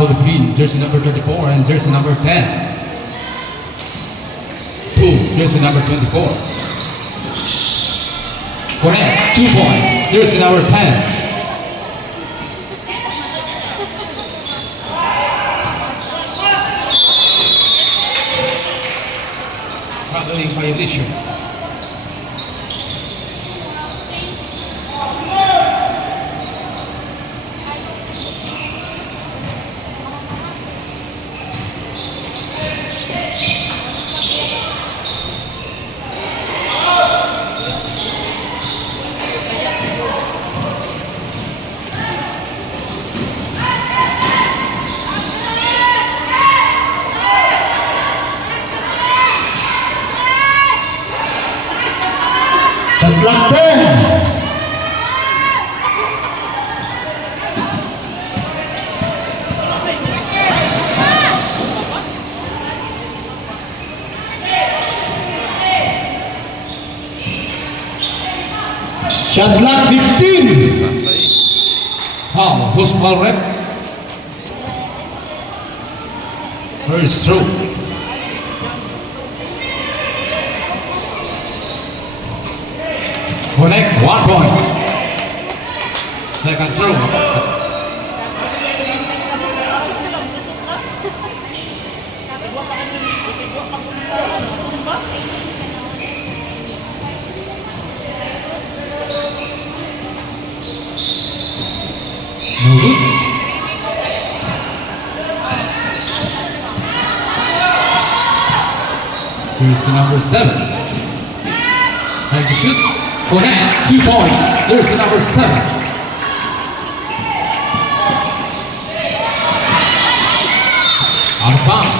foul between jersey number 24 and jersey number 10. To jersey number 24. Connect, 2 points, jersey number 10. Traveling violation. Shot clock 10. Shot clock 15. Foul, who's foul rep? First throw. Connect, 1 point. Second throw. No good. Jersey number 7. Trying to shoot. Connect, 2 points. Jersey number 7. Out of bounds.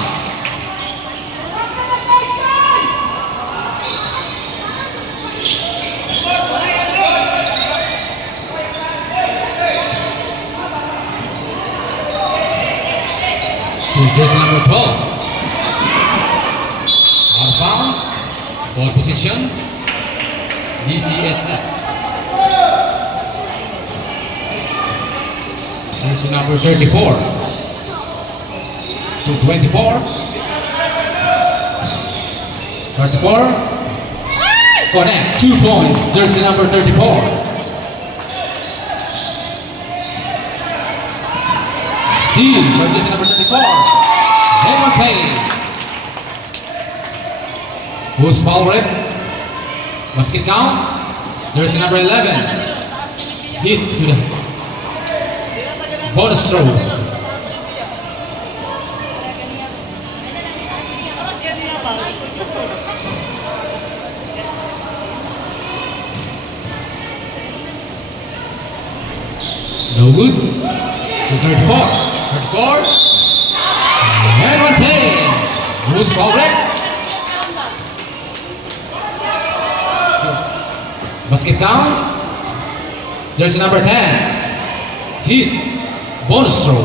To jersey number 12. Out of bounds. Ball position. DCSS. Jersey number 34 to 24. 34. Connect, 2 points. Jersey number 34. Steal by jersey number 34. Never play. Who's foul rep? Basket count. Jersey number 11. Hit to the bonus throw. No good. To 34. 34. And 1 play. Who's foul rep? Basket count. Jersey number 10. Hit. Bonus throw.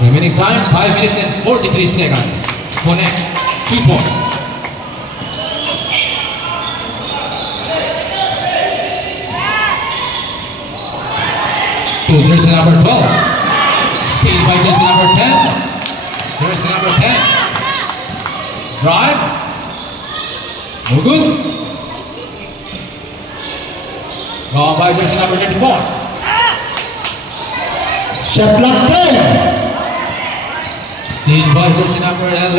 Remaining time 5 minutes and 43 seconds. Connect, 2 points. To jersey number 12. Steal by jersey number 10. Jersey number 10. Drive. No good. Gone by jersey number 34. Shot clock 10. Steal by jersey number 11.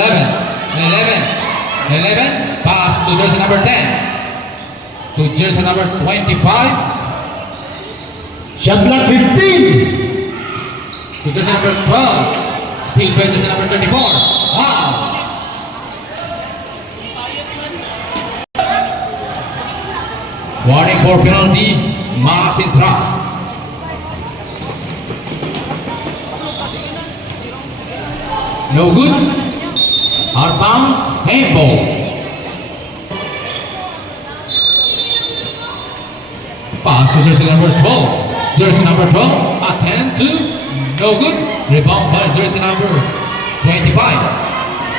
11. Pass to jersey number 10. To jersey number 25. Shot clock 15. To jersey number 12. Steal by jersey number 34. Wow. Warning for penalty. Masin trap. No good. Out of bounds. Same ball. Pass to jersey number 12. Jersey number 12. Attend to. No good. Rebound by jersey number 25.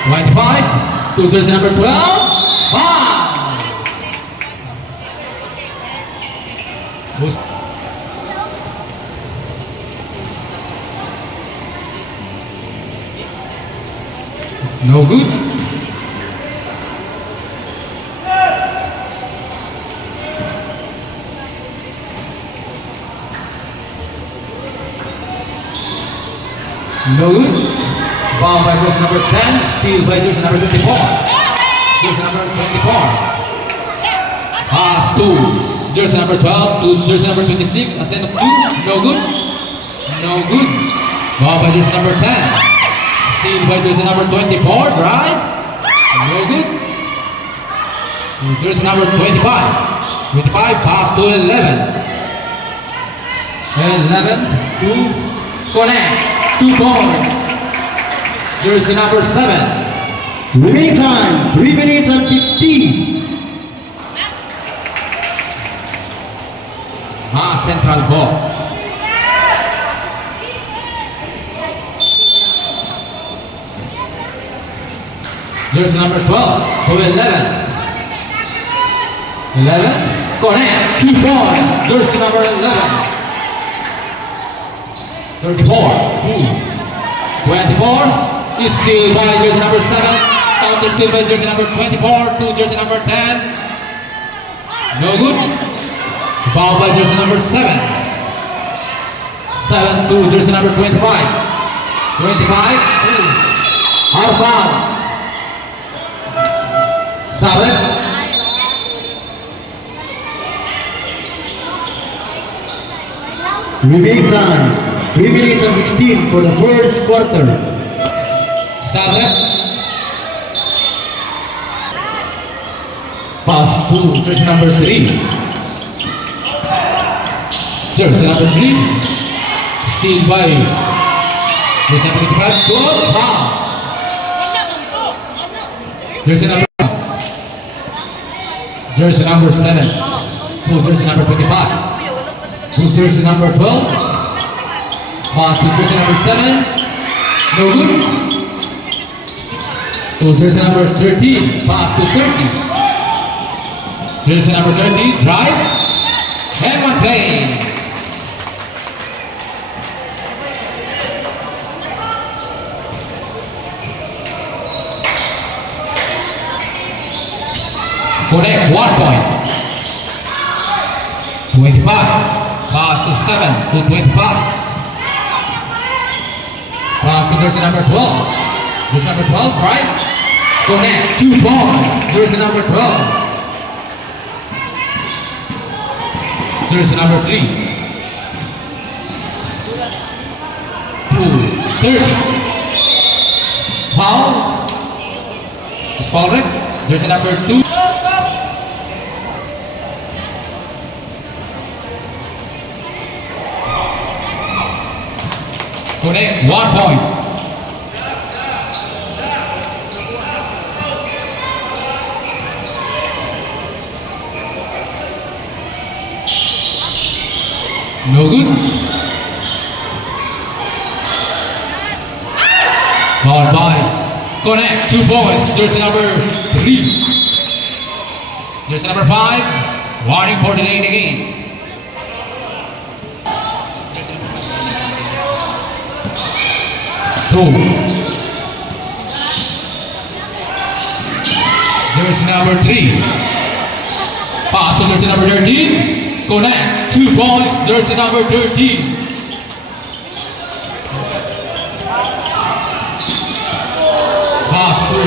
25 to jersey number 12. Foul. Who's- No good. No good. Foul by jersey number 10. Steal by jersey number 24. Jersey number 24. Pass to jersey number 12 to jersey number 26. At the end of 2. No good. No good. Foul by jersey number 10. Steal by jersey number 24. Drive. No good. To jersey number 25. 25. Pass to 11. 11 to connect. 2 points. Jersey number 7. Remaining time, 3 minutes and 15. Central ball. Jersey number 12 to 11. 11. Connect. 2 points. Jersey number 11. 34 to 24 is steal by jersey number 7. Counter steal by jersey number 24 to jersey number 10. No good. Foul by jersey number 7. 7 to jersey number 25. 25 to out of bounds. 7. Remaining time, 3 minutes and 16 for the first quarter. 7. Pass to jersey number 3. Jersey number 3. Steal by jersey number 25. Good foul. Jersey number 6. Jersey number 7. To jersey number 25. To jersey number 12. Pass to jersey number 7. No good. To jersey number 13. Pass to 30. Jersey number 30. Drive. And one play. Connect 1 point. 25. Pass to 7 to 25. Pass to jersey number 12. Jersey number 12, right? Connect 2 points. Jersey number 12. Jersey number 3. To 30. Foul. Is foul, right? Jersey number 2. Connect 1 point. No good. Ball by. Connect 2 points. Jersey number 3. Jersey number 5. Warning for delaying the game. Jersey number 3. Pass to jersey number 13. Connect 2 points. Jersey number 13. Pass to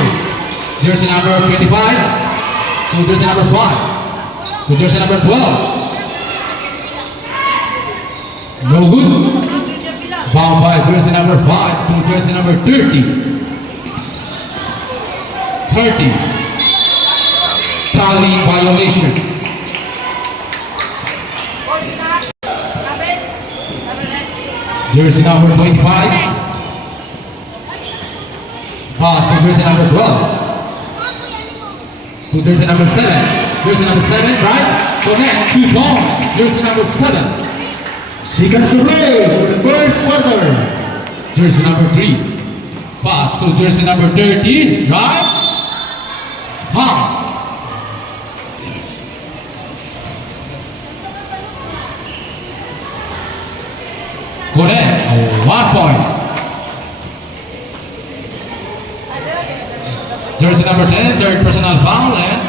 jersey number 25. To jersey number 5. To jersey number 12. No good. Foul by jersey number 5 to jersey number 30. 30. Tally violation. Jersey number 25. Pass to jersey number 12. To jersey number 7. Jersey number 7, right? Connect 2 points. Jersey number 7. Seconds to play for the first quarter. Jersey number 3. Pass to jersey number 13. Drive. 1 point. Jersey number 10, third personal foul, and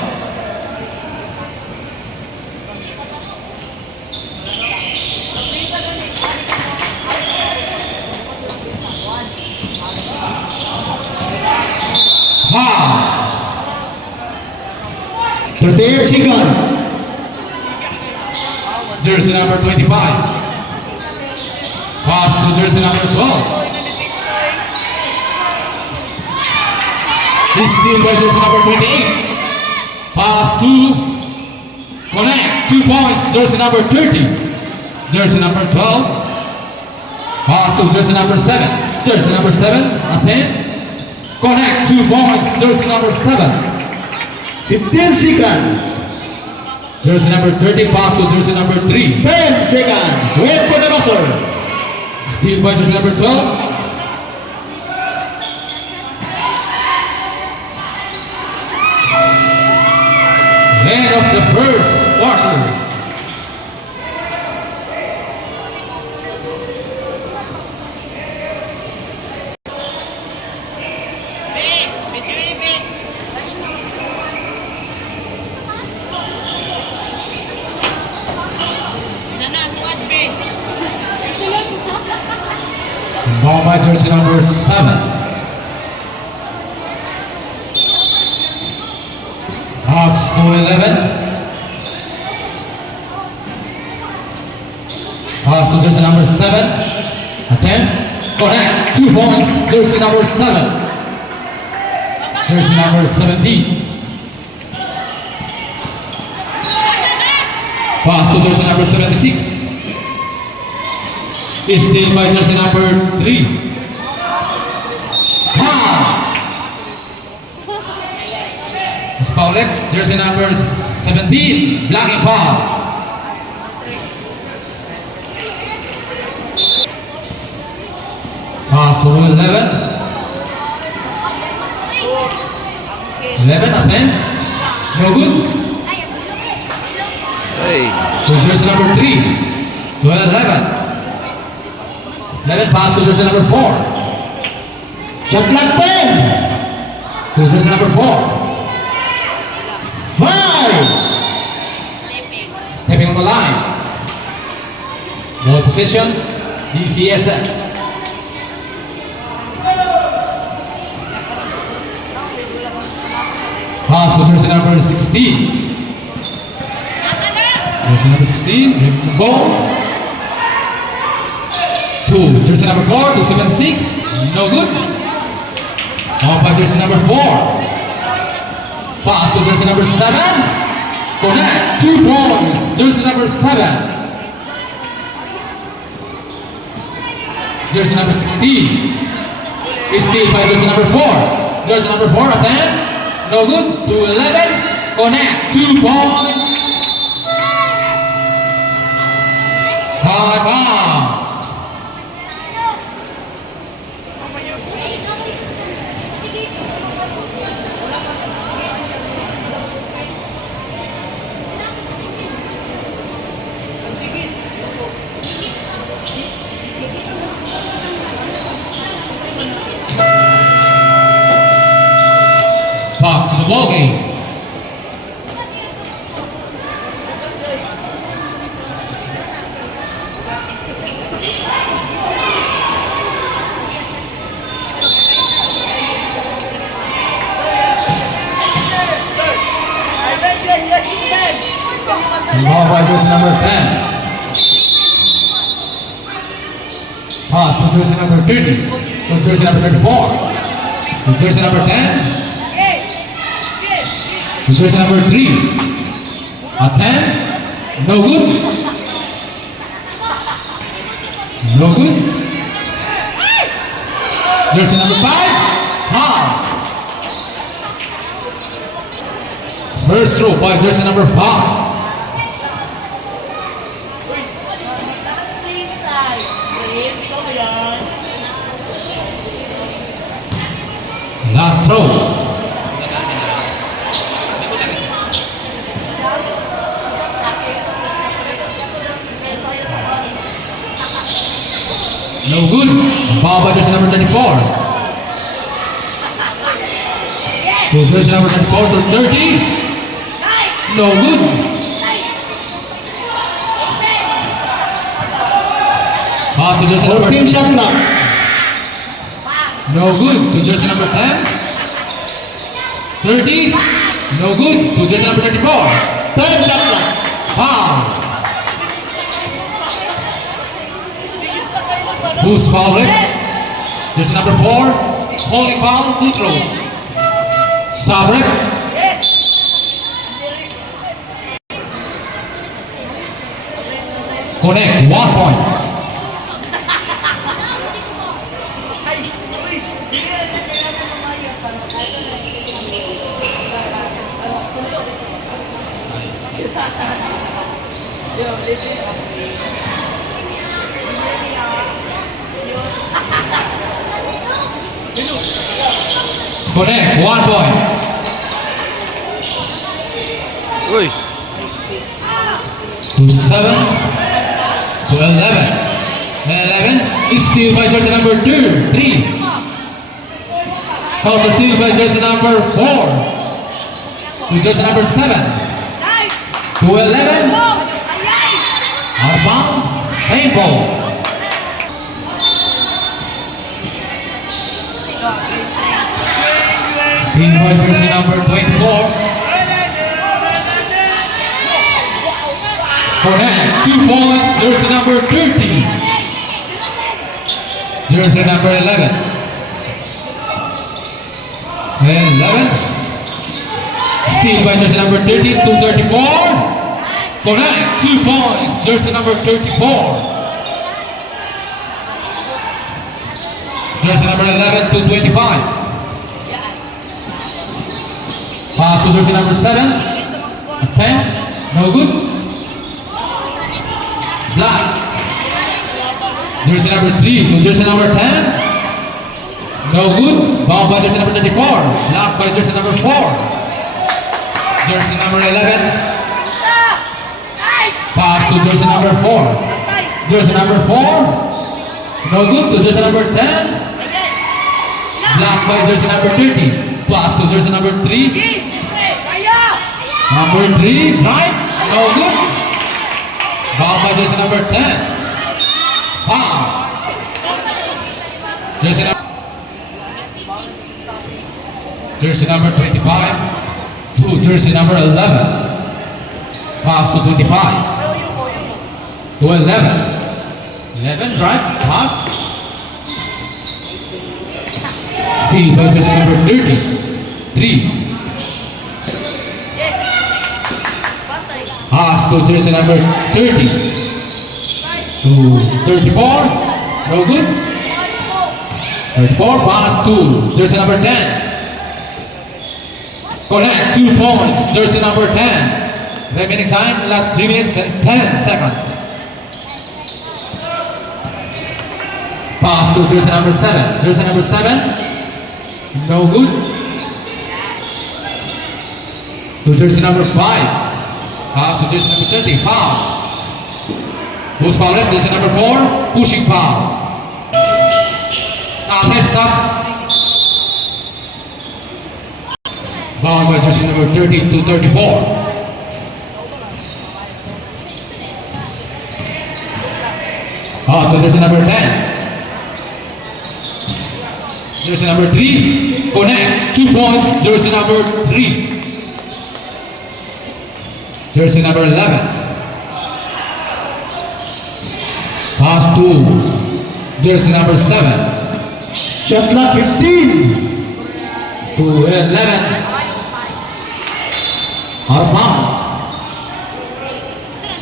foul. 38 seconds. Jersey number 25. Pass to jersey number 12. This steal by jersey number 28. Pass to connect. 2 points, jersey number 30. Jersey number 12. Pass to jersey number 7. Jersey number 7, a 10. Connect. 2 points, jersey number 7. 15 seconds. Jersey number 30, pass to jersey number 3. 10 seconds. Wait for the buzzer. Steal by jersey number 12. End of the first quarter. Ball by jersey number 7. Pass to 11. Pass to jersey number 7. Attempt. Connect. 2 points. Jersey number 7. Jersey number 17. Pass to jersey number 76. Is steal by jersey number 3. It's Paulette, jersey number 17, blocking foul. Pass to 11. 11, a 10. No good. To jersey number 3. To 11. 11 pass to jersey number 4. Shot clock 10. To jersey number 4. 5. Stepping on the line. Ball possession. DCSS. Pass to jersey number 16. Jersey number 16. Ball. To jersey number 4, to 76. No good. Now by jersey number 4. Pass to jersey number 7. Connect. 2 points. Jersey number 7. Jersey number 16. Is steal by jersey number 4. Jersey number 4, a 10. No good. To 11. Connect. 2 points. Time out. Back to the ball game. Ball by jersey number 10. Pass to jersey number 30. To jersey number 34. To jersey number 10. To jersey number 3. A 10. No good. No good. Jersey number 5. Foul. First throw by jersey number 5. Last throw. No good. Foul by jersey number 34. To jersey number 34 to 30. No good. Pass to jersey number 14 shot clock. No good. To jersey number 10. 30. No good. To jersey number 34. 10 shot clock. Foul. Who's fouling? Jersey number 4. Holding foul. Boutros. Sabrek. Connect. 1 point. Connect. 1 point. Uy, To 7. To 11. 11 is steal by jersey number 2. 3. Counter steal by jersey number 4. To jersey number 7. To 11. Out of bounds. Same ball. Steal by jersey number 24. Connect. 2 points. Jersey number 30. Jersey number 11. 11. Steal by jersey number 30 to 34. Connect. 2 points. Jersey number 34. Jersey number 11 to 25. Pass to jersey number 7. A pen. No good. Black. Jersey number 3 to jersey number 10. No good. Foul by jersey number 34. Blocked by jersey number 4. Jersey number 11. Pass to jersey number 4. Jersey number 4. No good to jersey number 10. Blocked by jersey number 30. Pass to jersey number 3. Number 3. Right. No good. Foul by jersey number 10. Foul. Jersey number 25 to jersey number 11. Pass to 25. To 11. 11 drive. Pass. Steal by jersey number 30. 3. Pass to jersey number 30. To 34. No good. 34. Pass to jersey number 10. Connect. 2 points. Jersey number 10. Remaining time. Last 3 minutes and 10 seconds. Pass to jersey number 7. Jersey number 7. No good. To jersey number 5. Pass to jersey number 30. Foul. Who's fouling? Jersey number 4. Pushing foul. Sam reps up. Foul by jersey number 30 to 34. Pass to jersey number 10. Jersey number 3. Connect. 2 points. Jersey number 3. Jersey number 11. Pass to jersey number 7. Shot clock 15. To 11. Out of bounds.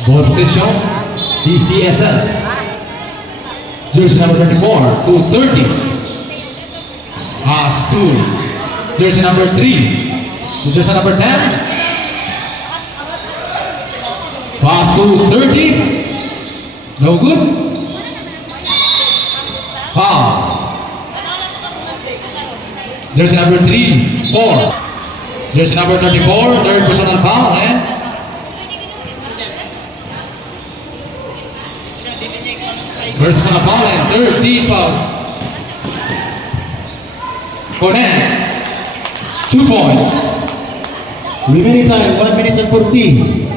Ball position. DCSS. Jersey number 24 to 30. Pass to jersey number 3. To jersey number 10. Pass to 30. No good. Foul. Jersey number 3, 4. Jersey number 34, third personal foul and First personal foul and third team foul. Connect. 2 points. Remaining time 1 minute and 40.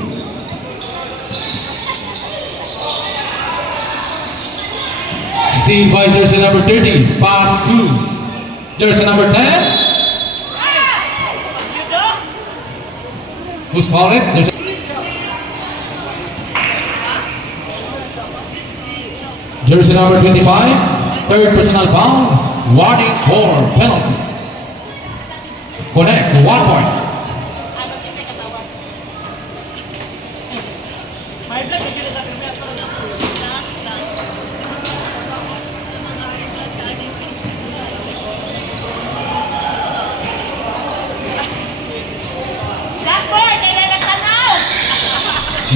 Steal by jersey number 30. Pass to jersey number 10. Who's fouling? There's jersey number 25. Third personal foul. Warning for penalty. Connect. 1 point.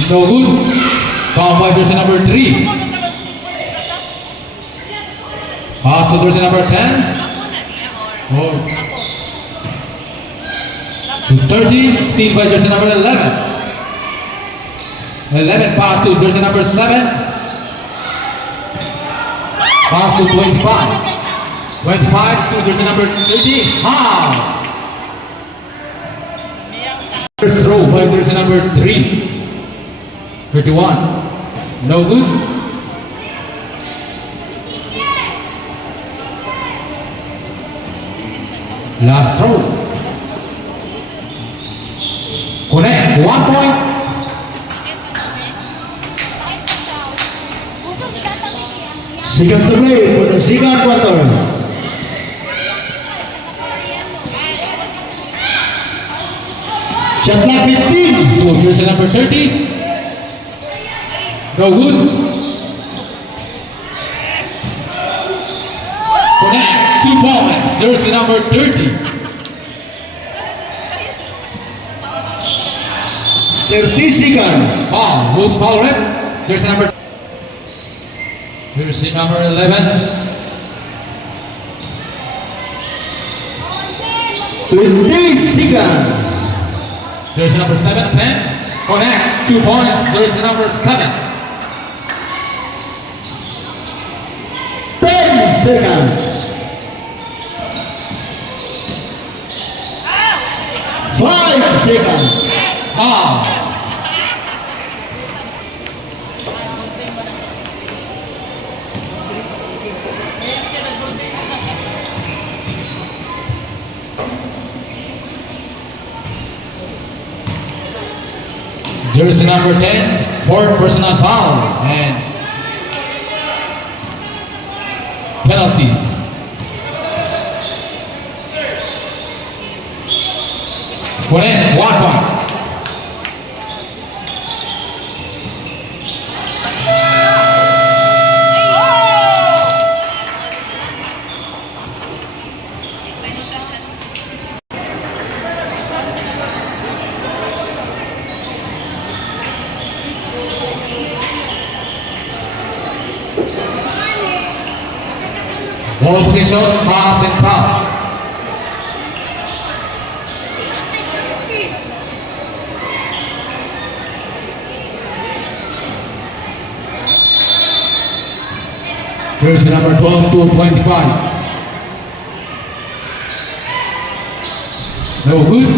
No good. Foul by jersey number 3. Pass to jersey number 10. Oh. To 30. Steal by jersey number 11. 11 pass to jersey number 7. Pass to 25. 25 to jersey number 30. Foul. First throw by jersey number 3. 31. No good. Last throw. Connect. 1 point. Seconds to play for the second quarter. Shot clock 15. To jersey number 30. No good. Connect. 2 points. Jersey number 30. 30 seconds. Foul. Who's foul red? Jersey number. Jersey number 11. 20 seconds. Jersey number 7, 10. Connect. 2 points. Jersey number 7. 10 seconds. 5 seconds. Foul. Jersey number 10, fourth personal foul and penalty. Connect. 1 point. Ball position, pass and foul. Jersey number 12 to 25. No good.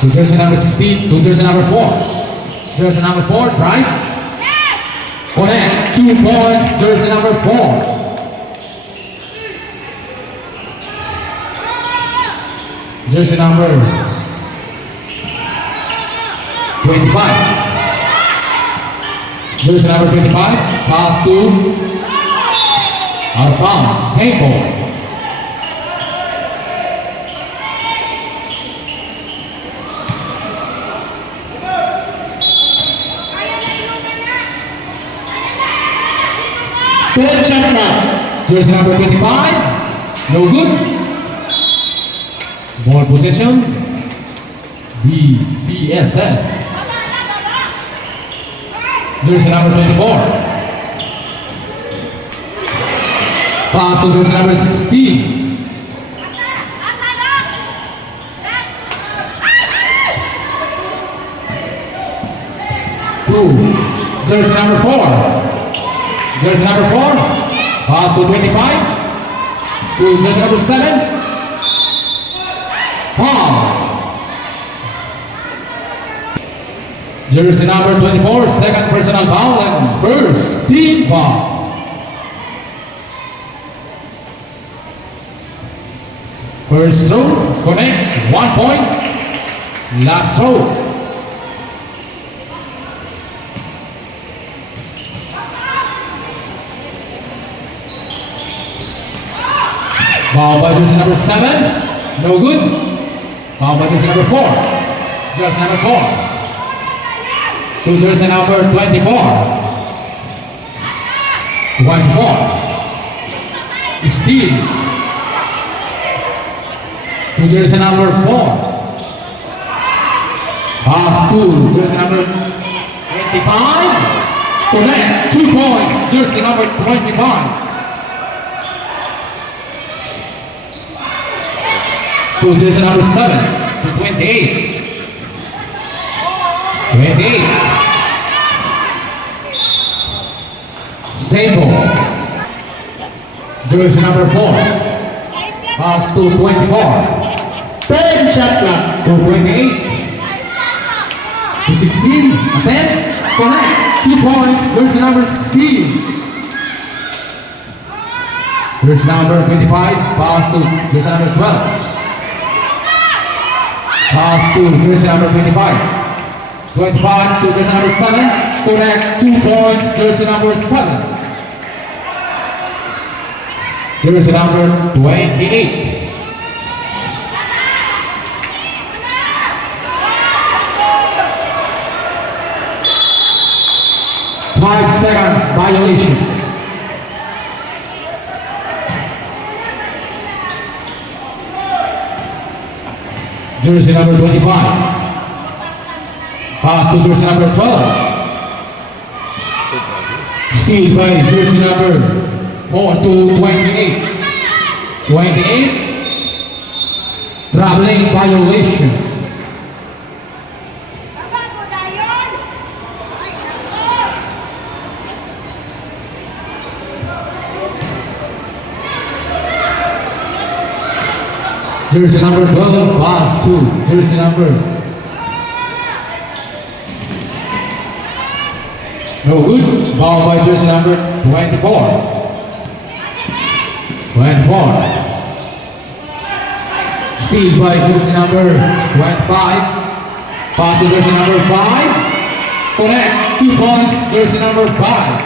To jersey number 16, to jersey number 4. Jersey number 4, right? Connect. 2 points, jersey number 4. Jersey number 25. Jersey number 25. Pass to out of bounds. Same ball. Third shot clock. Jersey number 25. No good. Ball possession. BCSS. Jersey number 24. Pass to jersey number 16. Two. Jersey number 4. Jersey number 4. Pass to 25. To jersey number 7. Foul. Jersey number 24, second personal foul and first team foul. First throw, connect, 1 point. Last throw. Foul by jersey number 7, no good. Foul by jersey number 4, jersey number 4. To jersey number 24. 24. Steal. To jersey number 4. Pass to jersey number 25. Connect. 2 points. Jersey number 25. To jersey number 7. To 28. 28. Sable. Jersey number 4. Pass to 24. 10 shot clock. To 28. To 16. A 10. Connect. 2 points. Jersey number 16. Jersey number 25. Pass to jersey number 12. Pass to jersey number 25. 25 to jersey number 7. Connect. 2 points. Jersey number 7. Jersey number 28. Five seconds violation. Jersey number 25. Pass to jersey number 12. Steal by jersey number 4 to 28. 28. Traveling violation. Jersey number 12. Pass to jersey number. No good. Ball by jersey number 24. 24. Steal by jersey number 25. Pass to jersey number 5. Connect. 2 points. Jersey number 5.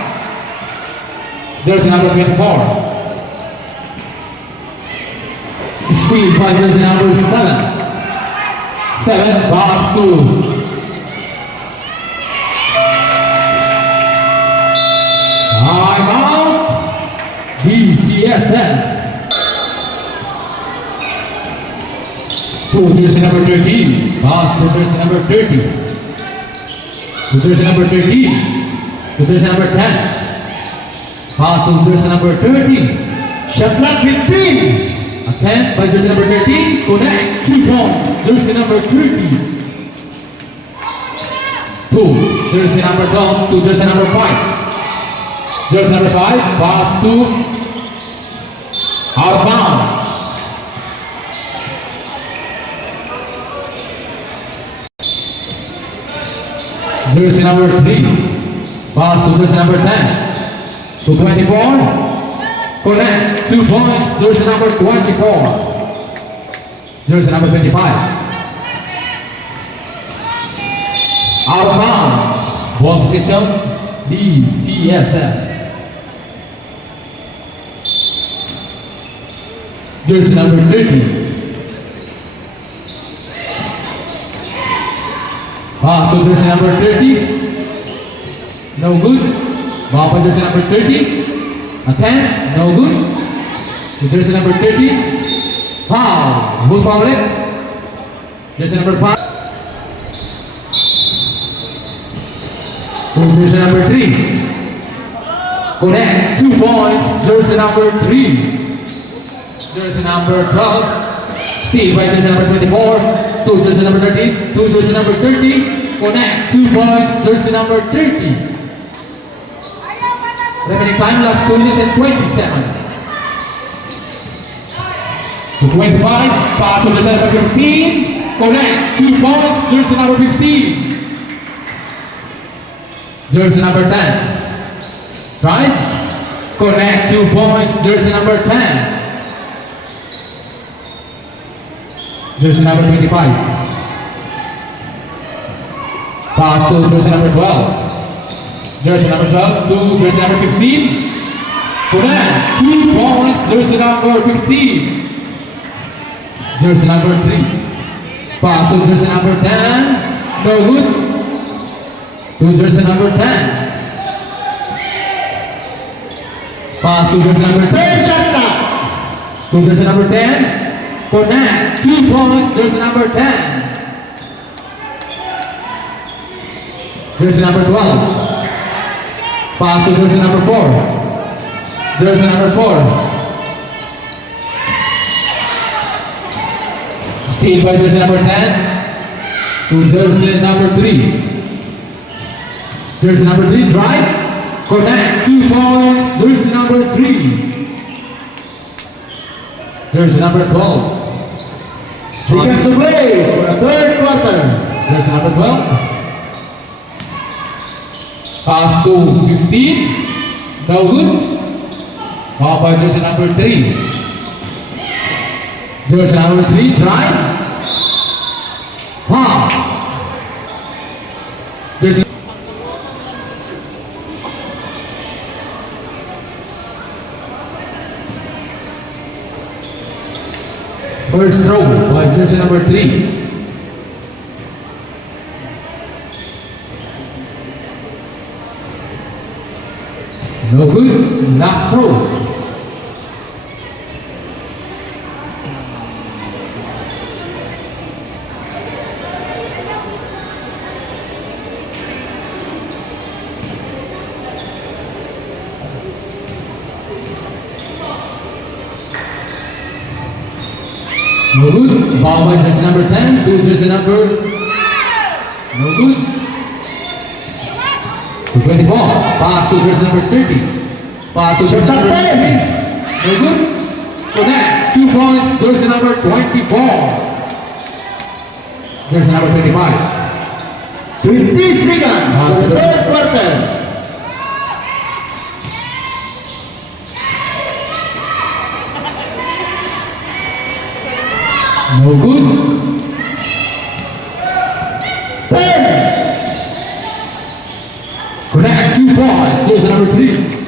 Jersey number 24. Steal by jersey number 7. 7. Pass to timeout. BCSS. To jersey number 13. Pass to jersey number 30. To jersey number 13. To jersey number 10. Pass to jersey number 13. Shot clock 15. A 10 by jersey number 13. Connect. 2 points. Jersey number 30. To jersey number 12. To jersey number 5. Jersey number 5, pass to out of bounds. Jersey number 3, pass to jersey number 10. To 24, connect. 2 points. Jersey number 24. Jersey number 25. Out of bounds. Ball position, DCSS. Jersey number 30. Pass to jersey number 30. No good. Ball by jersey number 30. A 10. No good. To jersey number 30. Foul. Who's fouled it? Jersey number 5. To jersey number 3. Connect. 2 points. Jersey number 3. Jersey number 12. Steal by jersey number 24. To jersey number 30. To jersey number 30. Connect. 2 points. Jersey number 30. Remaining time last 2 minutes and 20 seconds. To 25, pass to jersey number 15. Connect, 2 points, jersey number 15. Jersey number 10. Right? Connect, 2 points, jersey number 10. Jersey number 25. Pass to jersey number 12. Jersey number 12 to jersey number 15. Connect, 2 points, jersey number 15. Jersey number 3. Pass to jersey number 10. No good. To jersey number 10. Pass to jersey number 10. Shot clock. To jersey number 10. Connect, 2 points, jersey number 10. Jersey number 12. Pass to jersey number 4. Jersey number 4. Steal by jersey number 10 to jersey number 3. Jersey number 3, drive. Connect, 2 points, jersey number 3. Jersey number 12. Seconds to play for the third quarter. Jersey number 12. Pass to 15. No good. How about jersey number 3? Jersey number 3, drive. Foul. Jersey. First throw by jersey number 3. No good. Last throw. No good. Ball by jersey number 10 to jersey number. No good. To 24. Pass to jersey number 30. Pass to jersey number 30. No good. Connect, 2 points, jersey number 24. Jersey number 25. 20 seconds for the third quarter. No good. 10. Connect, 2 points, jersey number 3.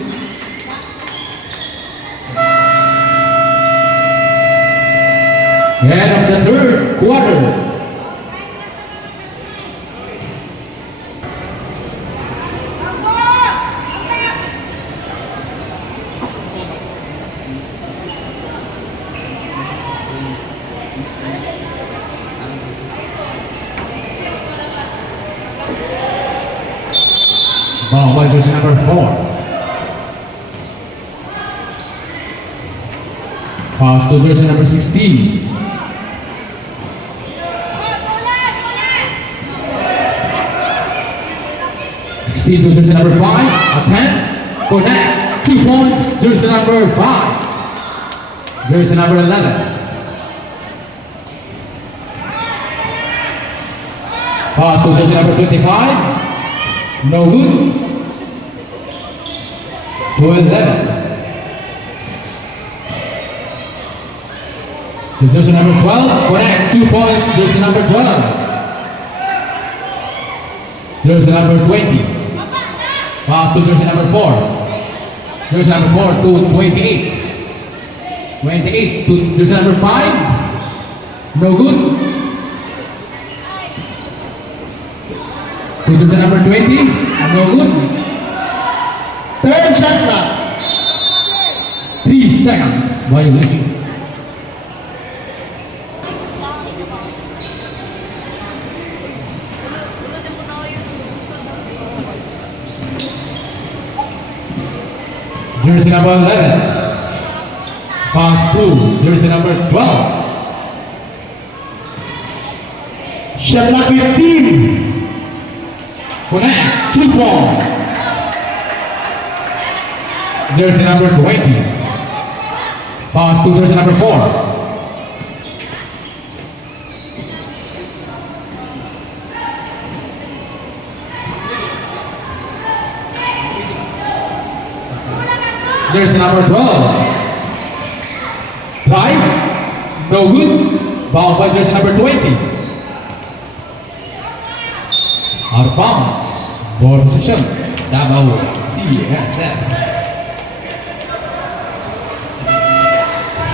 End of the third quarter. Ball by jersey number 4. Pass to jersey number 16. To jersey number 5, a 10, connect, 2 points, jersey number 5, jersey number 11. Pass to jersey number 25, no good, to 11. To jersey number 12, connect, 2 points, jersey number 12, jersey number 20. Pass to jersey number 4. Jersey number 4 to 28. 28 to jersey number 5. No good. To jersey number 20. No good. Third shot clock. 3 seconds. Violation. Jersey number 11. Pass to jersey number 12. Shot clock 15. Connect, 2 points. Jersey number 20. Pass to jersey number 4. Jersey number 12. Drive. No good. Foul by jersey number 20. Out of bounds. Ball position. Davao CSS.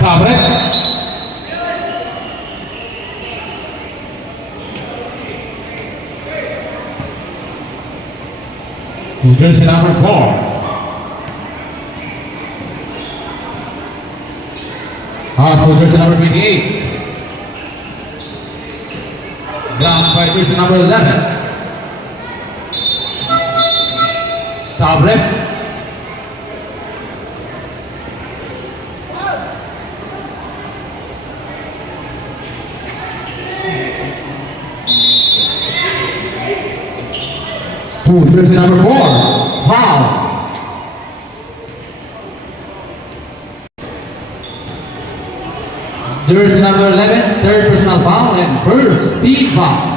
Sabre. To jersey number 4. Pass to jersey number 28. Blocked by jersey number 11. Sabre. To jersey number 4. Foul. Jersey number 11, third personal foul and first team foul.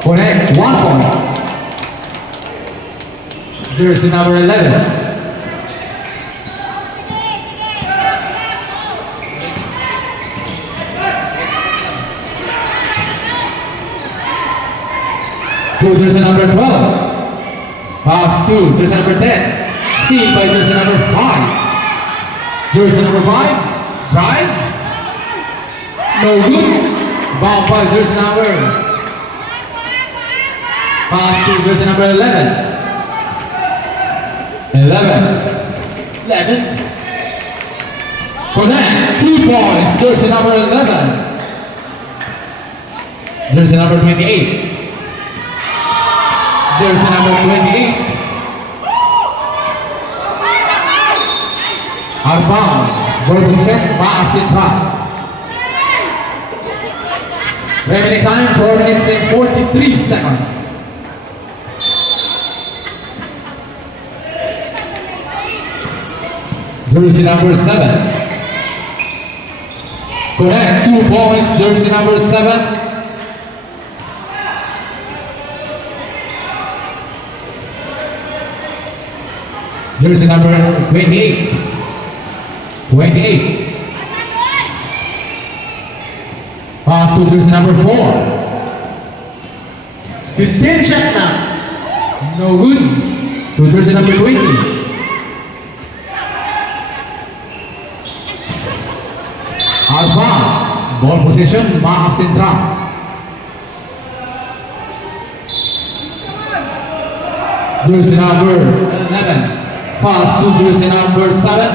Connect 1 point. Jersey number 11. To jersey number 12. Pass to jersey number 10. Steal by jersey number 5. Jersey number 5. Drive. No good. Foul by jersey number. Pass to jersey number 11. 11. Connect. 2 points. Jersey number 11. Jersey number 28. Jersey number 28. Out of bounds. Ball position. Pass it back. Remaining time 4 minutes and 43 seconds. Jersey number 7. Correct, 2 points, jersey number 7. Jersey number 28. 28. Pass to jersey number 4. 15 shot now. No good. To jersey number 20. Out of bounds. Ball possession, Maha Central. Jersey number 11. Pass to jersey number 7.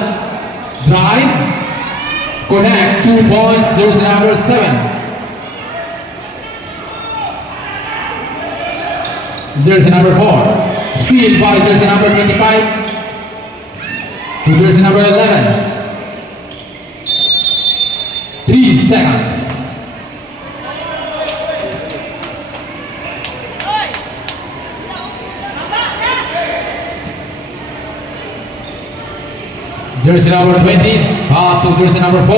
Drive. Connect. 2 points, jersey number 7. Jersey number 4. Steal by jersey number 25. To jersey number 11. 3 seconds. Jersey number 20, pass to jersey number 4.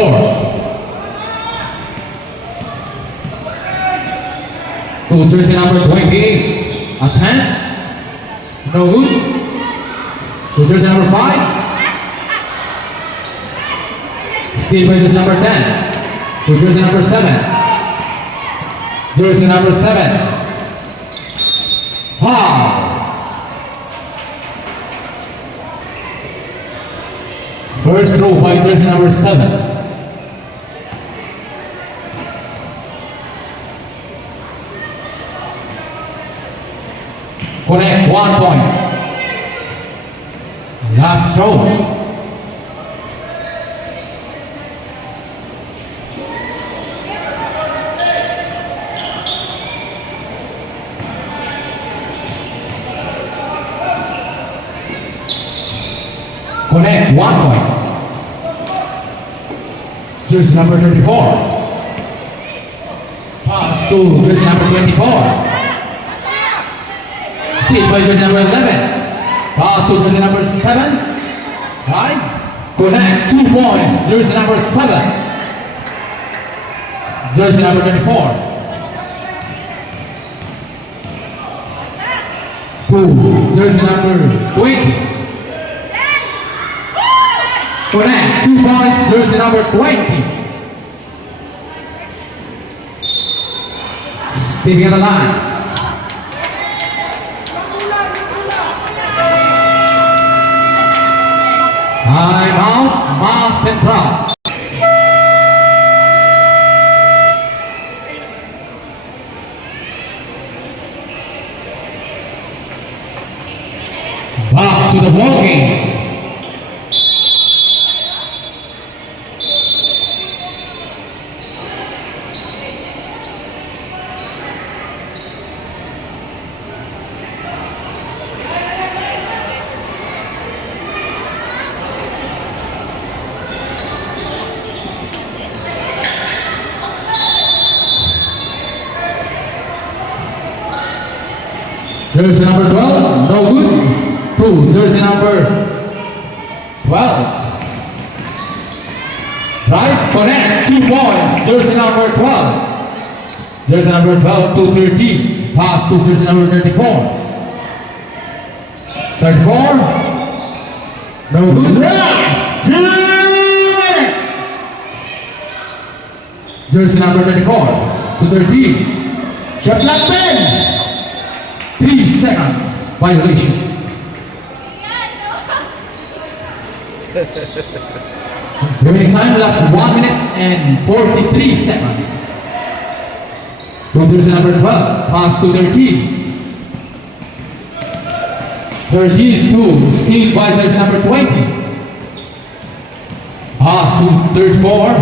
To jersey number 28, a 10. No good. To jersey number 5. Steal by jersey number 10. To jersey number 7. Jersey number 7. Foul. First throw by jersey number 7. Connect 1 point. Last throw. Connect, 1 point. Jersey number 34. Pass to jersey number 24. Steal by jersey number 11. Pass to jersey number 7. Right? Connect, 2 points. Jersey number 7. Jersey number 24. 2. Jersey number 20. Connect, 2 points. Jersey number 20. Stealing at the line. Time out, Mas Central. Back to the ball game. Jersey number 12, no good. 2, jersey number 12. Right, connect, 2 points. Jersey number 12. Jersey number 12 to 13. Pass to jersey number 34. 34. No good. Last 2 minutes. Jersey number 34 to 13. Shot clock 10. 3 seconds. Violation. Remaining time last 1 minute and 43 seconds. To jersey number 12. Pass to 13. 13 to steal by jersey number 20. Pass to 34.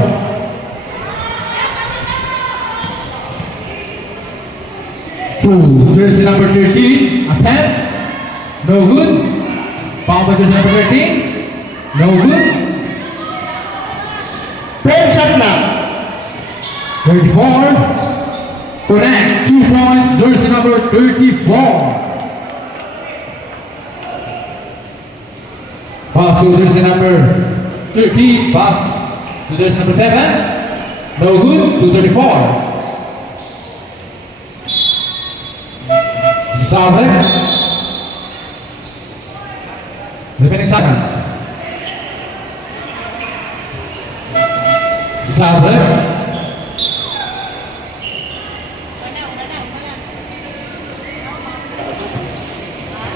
To jersey number 13. Attempt. No good. Foul by jersey number 13. No good. 10 shot clock. 34. Connect. 2 points. Jersey number 34. Pass to jersey number 13. Pass to jersey number 7. No good. To 34. Sabre. Remaining seconds. Sabre.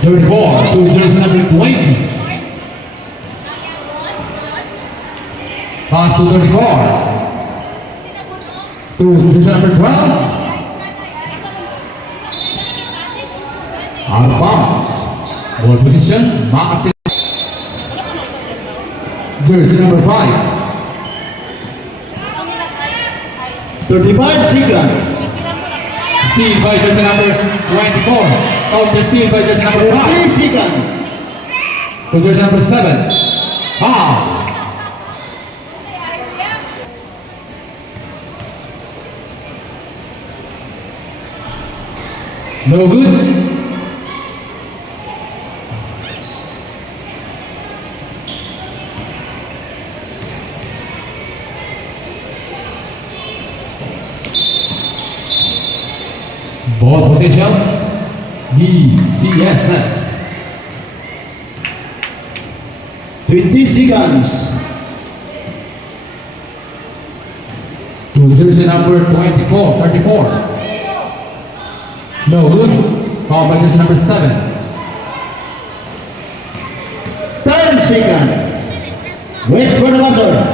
Thirty-four to jersey number 20. Pass to 34. To jersey number 12. Out of bounds. Ball position, Makasin. Jersey number 5. 35 seconds. Steal by jersey number 24. Counter steal by jersey number 5. 3 seconds. To jersey number 7. Foul. No good. Ball position, BCSS. 20 seconds. To jersey number 24, 34. No good. Foul by jersey number 7. 10 seconds. Wait for the buzzer.